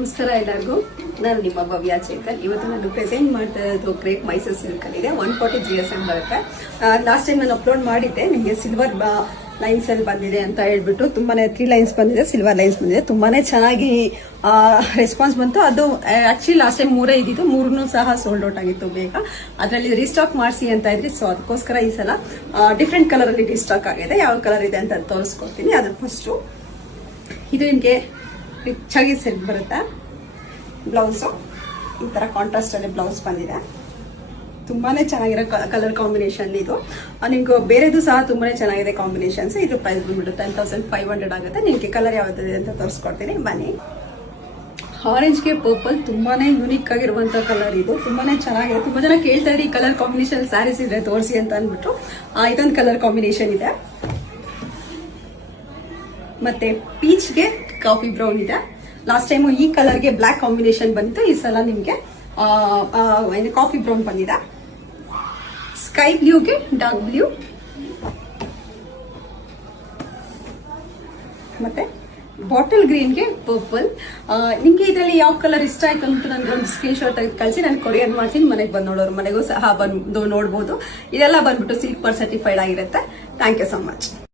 ನಮಸ್ಕಾರ ಎಲ್ಲರಿಗೂ. ನಾನು ನಿಮ್ಮ ಭವ್ಯ ಚೇತನ್. ಇವತ್ತು ನಾನು ಪ್ರೆಸೆಂಟ್ ಮಾಡ್ತಾ ಇರೋದು ಕ್ರೇಪ್ ಮೈಸೂರು ಸಿಲ್ಕ್ ಅಲ್ಲಿ ಇದೆ. 140 GSM ಬರುತ್ತೆ. ಲಾಸ್ಟ್ ಟೈಮ್ ನಾನು ಅಪ್ಲೋಡ್ ಮಾಡಿದ್ದೆ, ನಿಮಗೆ ಸಿಲ್ವರ್ ಲೈನ್ಸ್ ಅಲ್ಲಿ ಬಂದಿದೆ ಅಂತ ಹೇಳ್ಬಿಟ್ಟು ತುಂಬಾನೇ 3 ಲೈನ್ಸ್ ಬಂದಿದೆ, ಸಿಲ್ವರ್ ಲೈನ್ಸ್ ಬಂದಿದೆ. ತುಂಬಾನೇ ಚೆನ್ನಾಗಿ ರೆಸ್ಪಾನ್ಸ್ ಬಂತು. ಅದು ಆಕ್ಚುಲಿ ಲಾಸ್ಟ್ ಟೈಮ್ 3 ಇದ್ದಿದ್ದು, 3 ಸಹ ಸೋಲ್ಡ್ ಔಟ್ ಆಗಿತ್ತು ಬೇಗ. ಅದರಲ್ಲಿ ರೀಸ್ಟಾಕ್ ಮಾಡಿಸಿ ಅಂತ ಇದ್ರಿ. ಸೊ ಅದಕ್ಕೋಸ್ಕರ ಈ ಸಲ ಡಿಫ್ರೆಂಟ್ ಕಲರ್ ಅಲ್ಲಿ ರೀಸ್ಟಾಕ್ ಆಗಿದೆ. ಯಾವ ಕಲರ್ ಇದೆ ಅಂತ ತೋರಿಸ್ಕೊಡ್ತೀನಿ. ಅದ್ರ ಫಸ್ಟ್ ಇದು ನಿಮಗೆ ರಿಚ್ ಆಗಿ ಸಿಲ್ಕ್ ಬರುತ್ತೆ. ಬ್ಲೌಸು ಈ ತರ ಕಾಂಟ್ರಾಸ್ಟ್ ಅಲ್ಲಿ ಬ್ಲೌಸ್ ಬಂದಿದೆ. ತುಂಬಾನೇ ಚೆನ್ನಾಗಿರೋ ಕಲರ್ ಕಾಂಬಿನೇಷನ್ ಇದು. ನಿಮ್ಗೆ ಬೇರೆದು ಸಹ ತುಂಬಾನೇ ಚೆನ್ನಾಗಿದೆ ಕಾಂಬಿನೇಷನ್ಸ್. ಇದು ಪ್ರೈಸ್ ಬಂದ್ಬಿಟ್ಟು 10,500 ಆಗುತ್ತೆ. ನಿಮ್ಗೆ ಕಲರ್ ಯಾವ್ದಿದೆ ಅಂತ ತೋರಿಸ್ಕೊಡ್ತೀನಿ, ಬನ್ನಿ. ಆರೆಂಜ್ಗೆ ಪರ್ಪಲ್ ತುಂಬಾನೇ ಯೂನಿಕ್ ಆಗಿರುವಂತ ಕಲರ್ ಇದು. ತುಂಬಾನೇ ಚೆನ್ನಾಗಿದೆ. ತುಂಬಾ ಜನ ಕೇಳ್ತಾ ಇದ್ರೆ ಈ ಕಲರ್ ಕಾಂಬಿನೇಷನ್ ಸ್ಯಾರೀಸ್ ಇದ್ರೆ ತೋರಿಸಿ ಅಂತ ಅಂದ್ಬಿಟ್ಟು ಇದೊಂದು ಕಲರ್ ಕಾಂಬಿನೇಷನ್ ಇದೆ. ಮತ್ತೆ ಪೀಚ್ಗೆ ಕಾಫಿ ಬ್ರೌನ್ ಇದೆ. ಲಾಸ್ಟ್ ಟೈಮ್ ಈ ಕಲರ್ಗೆ ಬ್ಲಾಕ್ ಕಾಂಬಿನೇಷನ್ ಬಂತು. ಈ ಸಲ ನಿಮ್ಗೆ ಕಾಫಿ ಬ್ರೌನ್ ಬಂದಿದೆ. ಸ್ಕೈ ಬ್ಲೂಗೆ ಡಾರ್ಕ್ ಬ್ಲೂ, ಮತ್ತೆ ಬಾಟಲ್ ಗ್ರೀನ್ಗೆ ಪರ್ಪಲ್. ನಿಮ್ಗೆ ಇದರಲ್ಲಿ ಯಾವ ಕಲರ್ ಇಷ್ಟ ಆಯ್ತು ಅಂತ ನನ್ಗೆ ಒಂದು ಸ್ಕ್ರೀನ್ ಶಾಟ್ ತೆಗೆದು ಕಳಿಸಿ, ನಾನು ಕೊರಿಯರ್ ಮಾಡ್ತೀನಿ. ಮನೆಗೆ ಬಂದು ನೋಡೋರು ಮನೆಗೂ ಸಹ ಬಂದು ನೋಡ್ಬೋದು. ಇದೆಲ್ಲ ಬಂದ್ಬಿಟ್ಟು ಸಿಲ್ಕ್ ಮಾರ್ಕ್ ಸರ್ಟಿಫೈಡ್ ಆಗಿರುತ್ತೆ. Thank you so much.